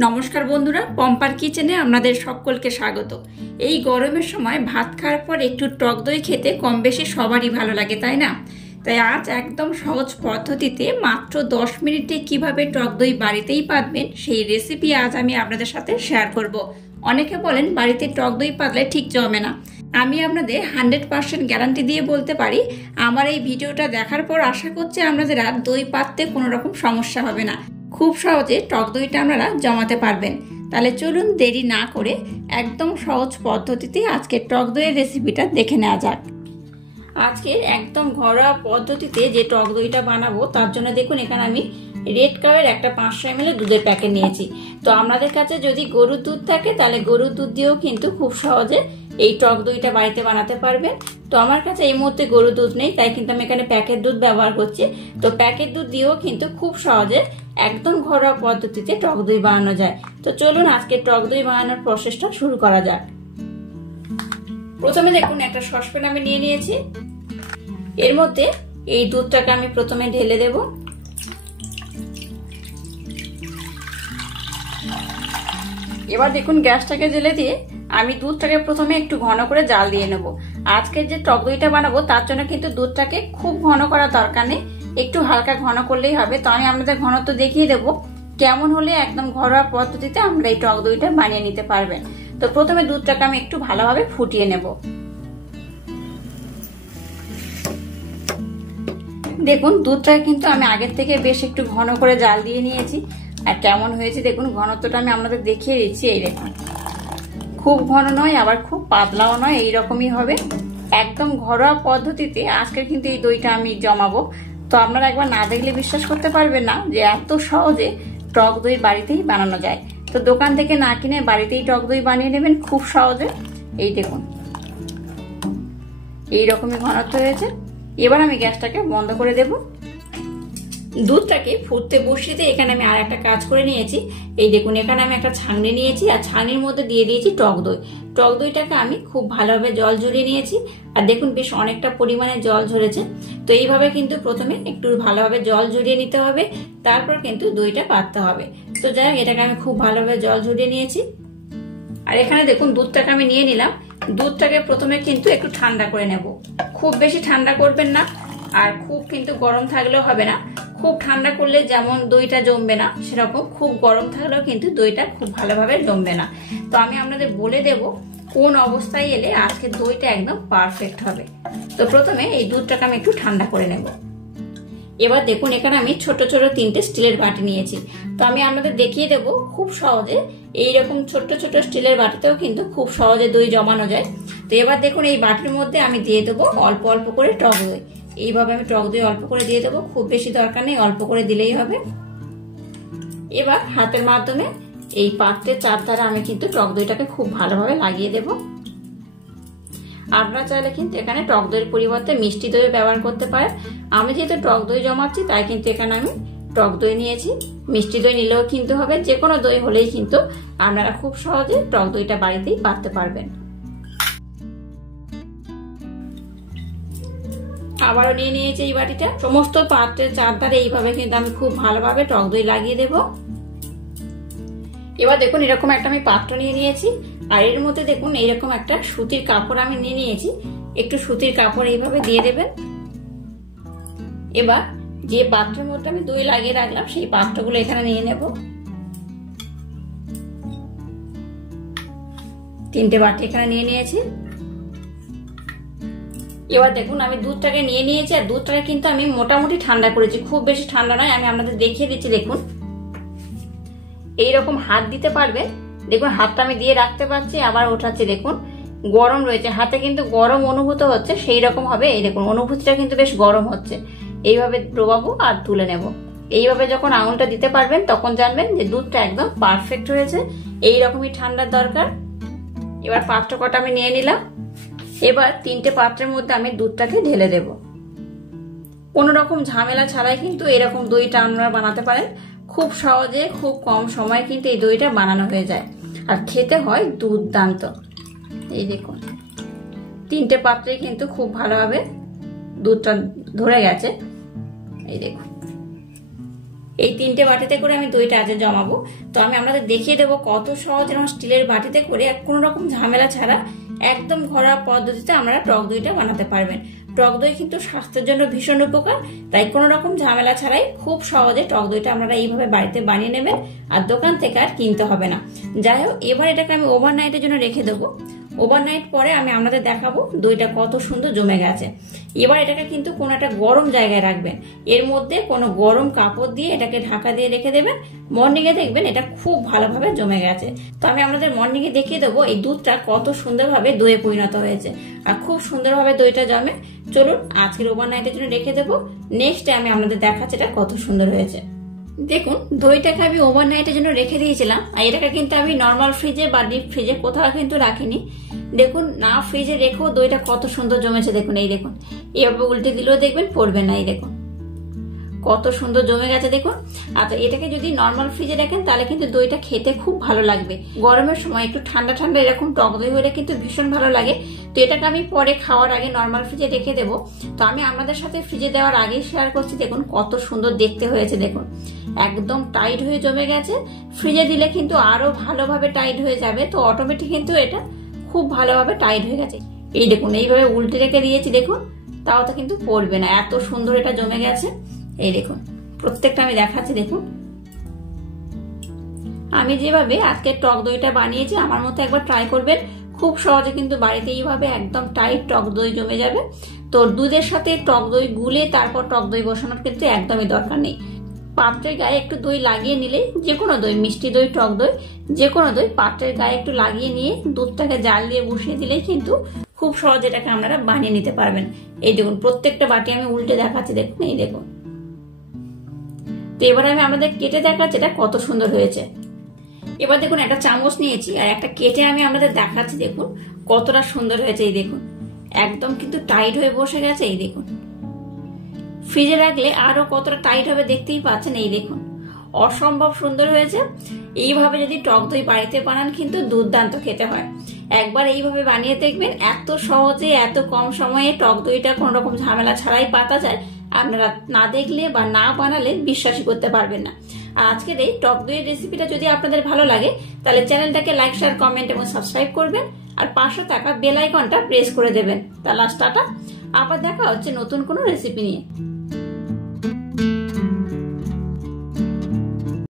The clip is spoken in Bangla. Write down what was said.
নমস্কার বন্ধুরা, পম্পার কিচেনে আপনাদের সকলকে স্বাগত। এই গরমের সময় ভাত খাওয়ার পর একটু টক দই খেতে কম বেশি সবারই ভালো লাগে, তাই না? তাই আজ একদম সহজ পদ্ধতিতে মাত্র 10 মিনিটে কিভাবে টক দই বাড়িতেই পাতবেন সেই রেসিপি আজ আমি আপনাদের সাথে শেয়ার করব। অনেকে বলেন বাড়িতে টক দই পাতলে ঠিক জমে না। আমি আপনাদের 100% গ্যারান্টি দিয়ে বলতে পারি, আমার এই ভিডিওটা দেখার পর আশা করছি আপনাদের আর দই পাততে কোনো রকম সমস্যা হবে না। খুব সহজে টক দইটা আপনারা জমাতে পারবেন। তাহলে চলুন দেরি না করে একদম সহজ পদ্ধতিতে আজকে টক দইয়ের রেসিপিটা দেখে নেওয়া যাক। আজকের একদম ঘরোয়া পদ্ধতিতে যে টক দইটা বানাবো তার জন্য দেখুন এখানে আমি রেড কাউয়ের একটা 500 ml দুধের প্যাকেট নিয়েছি। তো আপনাদের কাছে যদি গরুর দুধ থাকে তাহলে গরুর দুধ দিয়েও কিন্তু খুব সহজে এই টক দইটা বাড়িতে বানাতে পারবেন। তো আমার কাছে এই মুহূর্তে গরুর দুধ নেই, তাই কিন্তু আমি এখানে প্যাকেট দুধ ব্যবহার করছি। তো প্যাকেট দুধ দিয়েও কিন্তু খুব সহজে একদম ঘরোয়া পদ্ধতিতে টক দই বানানো যায়। তো চলুন আজকে টক দই বানানোর প্রসেসটা শুরু করা যাক। প্রথমে দেখুন একটা সসপ্যান আমি নিয়ে নিয়েছি। এর মধ্যে এই দুধটাকে আমি প্রথমে ঢেলে দেব। এবার দেখুন গ্যাসটাকে জ্বেলে দিয়ে আমি দুধটাকে প্রথমে একটু ঘন করে জাল দিয়ে নেব। আজকের যে টক দইটা বানাবো তার জন্য কিন্তু দুধটাকে খুব ঘন করা দরকার নেই, একটু হালকা ঘন করলেই হবে। তো আমি আপনাদের ঘনত্ব দেখিয়ে দেবো কেমন হলে একদম ঘরোয়া পদ্ধতিতে আমরা এই টক দইটা বানিয়ে নিতে পারবেন। তো প্রথমে দুধটাকে আমি একটু ভালোভাবে ফুটিয়ে নেব। দেখুন দুধটা কিন্তু আমি আগের থেকে বেশ একটু ঘন করে জাল দিয়ে নিয়েছি। আর কেমন হয়েছে দেখুন, ঘনত্বটা আমি আপনাদের দেখিয়ে দিচ্ছি। এই দেখুন, খুব ঘন নয় আবার খুব পাতলাও নয়, এইরকমই হবে। একদম ঘরোয়া পদ্ধতিতে আজকে কিন্তু এই দইটা আমি জমাবো। তো আপনারা একবার না দেখলে বিশ্বাস করতে পারবেন না যে এত সহজে টক দই বাড়িতেই বানানো যায়। তো দোকান থেকে না কিনে বাড়িতেই টক দই বানিয়ে নেবেন খুব সহজে। এই দেখুন এইরকমই ঘনত্ব হয়েছে। এবার আমি গ্যাসটাকে বন্ধ করে দেব। দুধটাকে ফুটতে বসিয়ে দিয়ে এখানে আমি আর একটা কাজ করে নিয়েছি। এই দেখুন এখানে আমি একটা ছাঁকনি নিয়েছি আর ছাঁকনির মধ্যে দিয়ে দিয়েছি টক দই। টক দইটাকে আমি খুব ভালোভাবে জল ঝরিয়ে নিয়েছি। আর দেখুন বেশ অনেকটা পরিমাণে জল ঝরেছে। তো এইভাবে কিন্তু প্রথমে একটু ভালোভাবে জল ঝরিয়ে নিতে হবে, তারপর কিন্তু দইটা পাততে হবে। তো যাই হোক, এটাকে আমি খুব ভালোভাবে জল ঝরিয়ে নিয়েছি। আর এখানে দেখুন দুধটাকে আমি নিয়ে নিলাম। দুধটাকে প্রথমে কিন্তু একটু ঠান্ডা করে নেব। খুব বেশি ঠান্ডা করবেন না, আর খুব কিন্তু গরম থাকলেও হবে না। খুব ঠান্ডা করলে যেমন দইটা জমবে না, সেরকম খুব গরম থাকলেও কিন্তু দইটা খুব ভালোভাবে জমবে না। তো আমি আপনাদের বলে দেব কোন অবস্থায় এলে আজকে দইটা একদম পারফেক্ট হবে। তো প্রথমে এই দুধটাকে আমি একটু ঠান্ডা করে নেব। এবার দেখুন এখানে আমি ছোট ছোট 3টে স্টিলের বাটি নিয়েছি। তো আমি আপনাদের দেখিয়ে দেব খুব সহজে এইরকম ছোট ছোট স্টিলের বাটিতেও কিন্তু খুব সহজে দই জমানো যায়। তো এবার দেখুন এই বাটির মধ্যে আমি দিয়ে দেবো অল্প অল্প করে টক দই। এইভাবে আমি টক দই অল্প করে দিয়ে দেবো, খুব বেশি দরকার নেই, অল্প করে দিলেই হবে। এবার হাতের মাধ্যমে এই পাত্রের চারধারে আমি কিন্তু টক দইটাকে খুব ভালোভাবে লাগিয়ে দেব। আপনারা চাইলে কিন্তু এখানে টক দইয়ের পরিবর্তে মিষ্টি দই ব্যবহার করতে পারেন। আমি যেহেতু টক দই জমাচ্ছি তাই কিন্তু এখানে আমি টক দই নিয়েছি। মিষ্টি দই নিলেও কিন্তু হবে, যে কোনো দই হলেই কিন্তু আপনারা খুব সহজে টক দইটা বাড়িতেই পাততে পারবেন। আবারও নিয়ে নিয়েছি এই বাটিটা। সমস্ত পাত্রের চারধারে এইভাবে কিন্তু আমি খুব ভালোভাবে টক দই লাগিয়ে দেব। এবার দেখুন এরকম একটা আমি পাত্র নিয়ে নিয়েছি। আর এর মধ্যে দেখুন এইরকম একটা সুতির কাপড় আমি নিয়ে নিয়েছি। একটু সুতির কাপড় এইভাবে দিয়ে দেবেন। এবার যে পাত্রের মধ্যে আমি দই লাগিয়ে রাখলাম সেই পাত্রগুলো এখানে নিয়ে নেব। 3টে বাটি এখানে নিয়ে নিয়েছি। এবার দেখুন আমি দুধটাকে নিয়ে নিয়েছি। আর দুধটাকে কিন্তু আমি মোটামুটি ঠান্ডা করেছি, খুব বেশি ঠান্ডা নয়। আমি আপনাদের দেখিয়ে দিচ্ছি। দেখুন এইরকম হাত দিতে পারবে। দেখুন হাতটা আমি দিয়ে রাখতে পারছি, আবার ওঠাচ্ছি। দেখুন গরম রয়েছে, হাতে কিন্তু গরম অনুভূত হচ্ছে, সেই রকম হবে। এই দেখুন অনুভূতিটা কিন্তু বেশ গরম হচ্ছে। এইভাবে ডোবাবো আর তুলে নেব। এইভাবে যখন আঙুলটা দিতে পারবেন তখন জানবেন যে দুধটা একদম পারফেক্ট হয়েছে। এইরকমই ঠান্ডার দরকার। এবার পাত্র কটা আমি নিয়ে নিলাম। এবার 3টে পাত্রের মধ্যে আমি দুধটাকে ঢেলে দেব। কোনো রকম ঝামেলা ছাড়াই কিন্তু এরকম দইটা আপনারা বানাতে পারেন। খুব সহজে খুব কম সময় কিন্তু এই দইটা বানানো হয়ে যায়, আর খেতে হয় দুর্দান্ত। এই দেখুন 3টে পাত্রে কিন্তু খুব ভালোভাবে দুধটা ধরে গেছে। এই দেখুন এই 3টে বাটিতে করে আমি দইটা আজ জমাবো। তো আমি আপনাদের দেখিয়ে দেবো কত সহজ এবং স্টিলের বাটিতে করে কোনো রকম ঝামেলা ছাড়া একদম ঘরোয়া পদ্ধতিতে আপনারা টক দইটা বানাতে পারবেন। টক দই কিন্তু স্বাস্থ্যের জন্য ভীষণ উপকার, তাই কোনো রকম ঝামেলা ছাড়াই খুব সহজে টক দইটা আপনারা এইভাবে বাড়িতে বানিয়ে নেবেন, আর দোকান থেকে আর কিনতে হবে না। যাই হোক, এবার এটাকে আমি ওভারনাইটের জন্য রেখে দেবো। ওভারনাইট পরে আমি আপনাদের দেখাবো দইটা কত সুন্দর জমে গেছে। এবার এটাকে কিন্তু কোনো একটা গরম জায়গায় রাখবেন, এর মধ্যে কোনো গরম কাপড় দিয়ে এটাকে ঢাকা দিয়ে রেখে দেবেন। মর্নিং এ দেখবেন এটা খুব ভালোভাবে জমে গেছে। তো আমি আপনাদের মর্নিং এ দেখিয়ে দেবো এই দুধটা কত সুন্দরভাবে দইয়ে পরিণত হয়েছে আর খুব সুন্দরভাবে দইটা জমে। চলুন আজকের ওভারনাইটের জন্য রেখে দেবো, নেক্সট ডে আমি আপনাদের দেখাচ্ছি এটা কত সুন্দর হয়েছে। দেখুন দইটাকে আমি ওভারনাইটের জন্য রেখে দিয়েছিলাম, আর এটাকে কিন্তু আমি নর্মাল ফ্রিজে বা ডিপ ফ্রিজে কোথাও কিন্তু রাখিনি। দেখুন না ফ্রিজে রেখেও দইটা কত সুন্দর জমেছে। দেখুন এই দেখুন, এইভাবে উল্টে দিলেও দেখবেন পড়বে না। এই দেখুন কত সুন্দর জমে গেছে দেখুন। আচ্ছা, এটাকে যদি নর্মাল ফ্রিজে রাখেন তাহলে কিন্তু দইটা খেতে খুব ভালো লাগবে। গরমের সময় একটু ঠান্ডা ঠান্ডা এরকম টক দই হলে কিন্তু ভীষণ ভালো লাগে। তো এটাকে আমি পরে খাওয়ার আগে নর্মাল ফ্রিজে রেখে দেবো। তো আমি আপনাদের সাথে ফ্রিজে দেওয়ার আগেই শেয়ার করছি। দেখুন কত সুন্দর দেখতে হয়েছে। দেখুন একদম টাইট হয়ে জমে গেছে। ফ্রিজে দিলে কিন্তু আরো ভালোভাবে টাইট হয়ে যাবে। তো অটোমেটিক কিন্তু এটা খুব ভালোভাবে টাইট হয়ে গেছে। এই দেখুন এইভাবে উল্টে রেখে দিয়েছি, দেখুন তাও তো কিন্তু পড়বে না, এত সুন্দর এটা জমে গেছে। এই দেখুন প্রত্যেকটা আমি দেখাচ্ছি। দেখুন আমি যেভাবে আজকে টক দইটা বানিয়েছি আমার মতো একবার ট্রাই করবেন, খুব সহজে কিন্তু বাড়িতে এইভাবে একদম টাইট টক দই জমে যাবে। তো দুধের সাথে টক দই গুলে তারপর টক দই বসানোর কিন্তু একদমই দরকার নেই। পাত্রের গায়ে একটু দই লাগিয়ে নিলে, যে কোনো দই, মিষ্টি দই, টক দই, যে কোনো দই পাত্রের গায়ে একটু লাগিয়ে নিয়ে দুধটাকে জাল দিয়ে বসিয়ে দিলেই কিন্তু খুব সহজে এটাকে আপনারা বানিয়ে নিতে পারবেন। এই দেখুন প্রত্যেকটা বাটি আমি উল্টে দেখাচ্ছি। দেখুন এই দেখুন। তো এবার আমি আমাদের কেটে দেখাচ্ছি এটা কত সুন্দর হয়েছে। এবার দেখুন একটা চামচ নিয়েছি আর একটা কেটে আমি আমাদের দেখাচ্ছি। দেখুন কতটা সুন্দর হয়েছে। এই দেখুন একদম কিন্তু টাইট হয়ে বসে গেছে। এই দেখুন ফ্রিজে রাখলে আরো কতটা টাইট হবে দেখতেই পাচ্ছেন। এই দেখুন অসম্ভব সুন্দর হয়েছে। এইভাবে যদি টক দই বাড়িতে বানান কিন্তু দুর্দান্ত খেতে হয়। একবার এইভাবে বানিয়ে দেখবেন, এত সহজে এত কম সময়ে টক দইটা কোন রকম ঝামেলা ছাড়াই পাতা যায়। আপনারা না দেখলে বা না বানালে বিশ্বাসই করতে পারবেন না। আর আজকের এই টক দইয়ের রেসিপিটা যদি আপনাদের ভালো লাগে তাহলে চ্যানেলটাকে লাইক, শেয়ার, কমেন্ট এবং সাবস্ক্রাইব করবেন, আর পাশে থাকা বেল আইকনটা প্রেস করে দেবেন। তাহলে টাটা, আবার দেখা হচ্ছে নতুন কোনো রেসিপি নিয়ে।